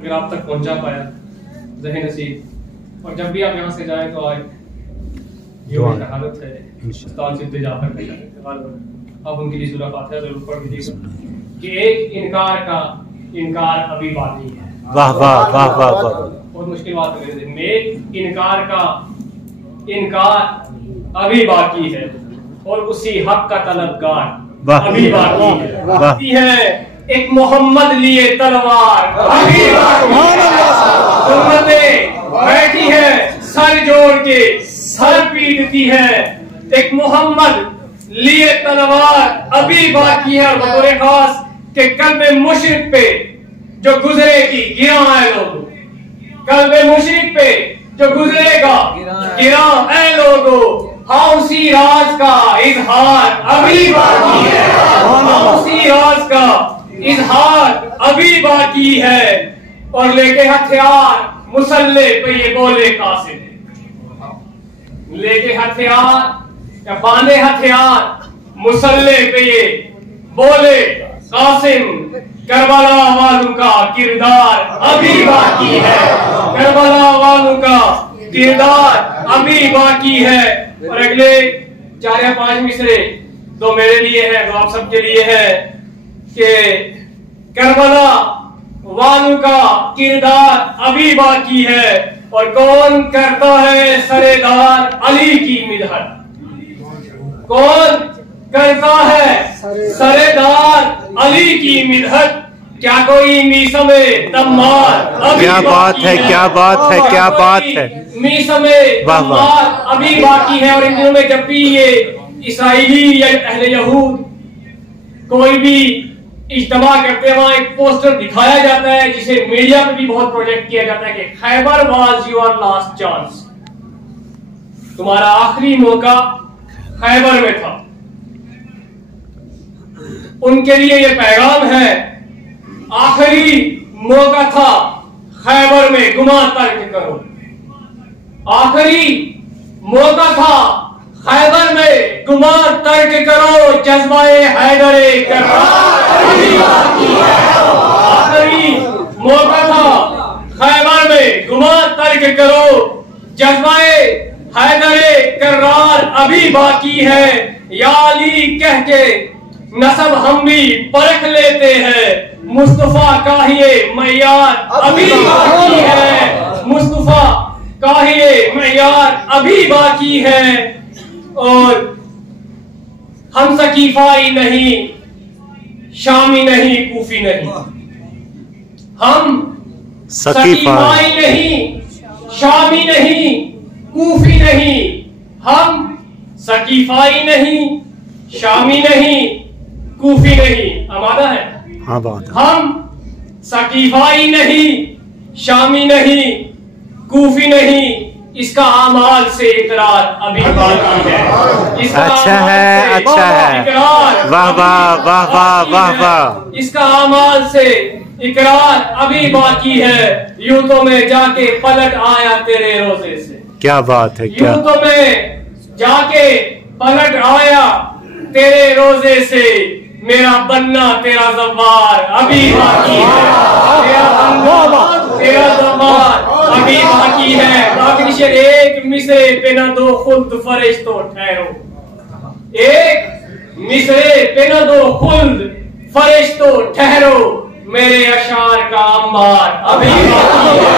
अगर आप तक पहुंचा पाया ज़हे नसीब, और जब भी आप यहाँ से जाएं तो आए ये हालत है उस्ताद सिद्दीक़ जाफर का, आप उनके लिए सूरह फातिहा जरूर पढ़ लीजिएगा कि एक इनकार अभी बाकी है। वाह वाह वाह वाह वाह, बहुत मुश्किल बात है मेरे में, एक इनकार अभी बाकी है और उसी हक का तलबगार अभी बाकी है। एक मोहम्मद लिए तलवार अभी बैठी है सर जोड़ के सर पीटती है। एक मोहम्मद लिए तलवार अभी बाकी है। और बतौर खास के कल्बे मुशरिक पे जो गुजरेगी गिरा है लोग, कल्बे मुशरिक पे जो गुजरेगा गिरा है लोगो। हाँ उसी राज का इजहार अभी बाकी है, हाँ उसी राज का इजहार अभी बाकी है। और लेके हथियार मुसल्ले पे ये बोले कासिम, लेके हथियार या बांधे हथियार मुसल्ले पे ये बोले कासिम। करबला वालों का किरदार अभी बाकी है, करबला वालों का किरदार अभी बाकी है। और अगले 4 या 5 मिसरे दो मेरे लिए है, दो आप सबके लिए है कि करबला वालों का किरदार अभी बाकी है। और कौन करता है सरेदार अली की मिदहत, कौन करता है सरेदार अली की मिदहत। क्या कोई मीसमे तम्मार, क्या बात है, क्या बात है, क्या बात है, मीसमे तम्मार अभी बाकी है। और इन दिनों में जब भी ये इसराइली या अहले यहूद कोई भी इज्तिमा करते हैं, वहां एक पोस्टर दिखाया जाता है जिसे मीडिया पे भी बहुत प्रोजेक्ट किया जाता है कि Khyber was your last chance, तुम्हारा आखिरी मौका खैबर में था। उनके लिए ये पैगाम है, आखिरी मौका था खैबर में गुमा तर्क करो, आखिरी मौका था खैबर में गुमा तर्क करो। जज्बाए हैदरे करार अभी बाकी है, आखिरी मौका था खैबर में गुमा तर्क करो। जज्बाए हैदरे करार अभी बाकी है। या अली कह के नसब हम भी परख लेते हैं, मुस्तफा का ही मयार अभी बाकी है, मुस्तफा का ही मयार अभी बाकी है। और हम सकीफाई नहीं, शामी नहीं, कूफी नहीं, हम सकीफाई नहीं, शामी नहीं, कूफी नहीं, हम सकीफाई नहीं, शामी नहीं, कूफी नहीं। आमादा है? हाँ बात। हम सकीफाई नहीं, शामी नहीं, कूफी नहीं, इसका आमाल से इकरार अभी बाकी है। अच्छा है, अच्छा है, वाह वाह वाह वाह वाह वाह। इसका आमाल से इकरार अभी बाकी है। यूं तो मैं जाके पलट आया तेरे रोजे से, क्या बात है, क्या यूं तो मैं जाके पलट आया तेरे रोजे से। मेरा बनना तेरा ज़व्वार अभी बाकी है, तेरा बनना तेरा ज़व्वार अभी बाकी है। एक मिसरे पे ना दो खुल्द फरिश्तो ठहरो, एक मिसरे पे ना दो खुल्द फरिश्तो ठहरो। मेरे अशार का अंबार अभी बाकी है।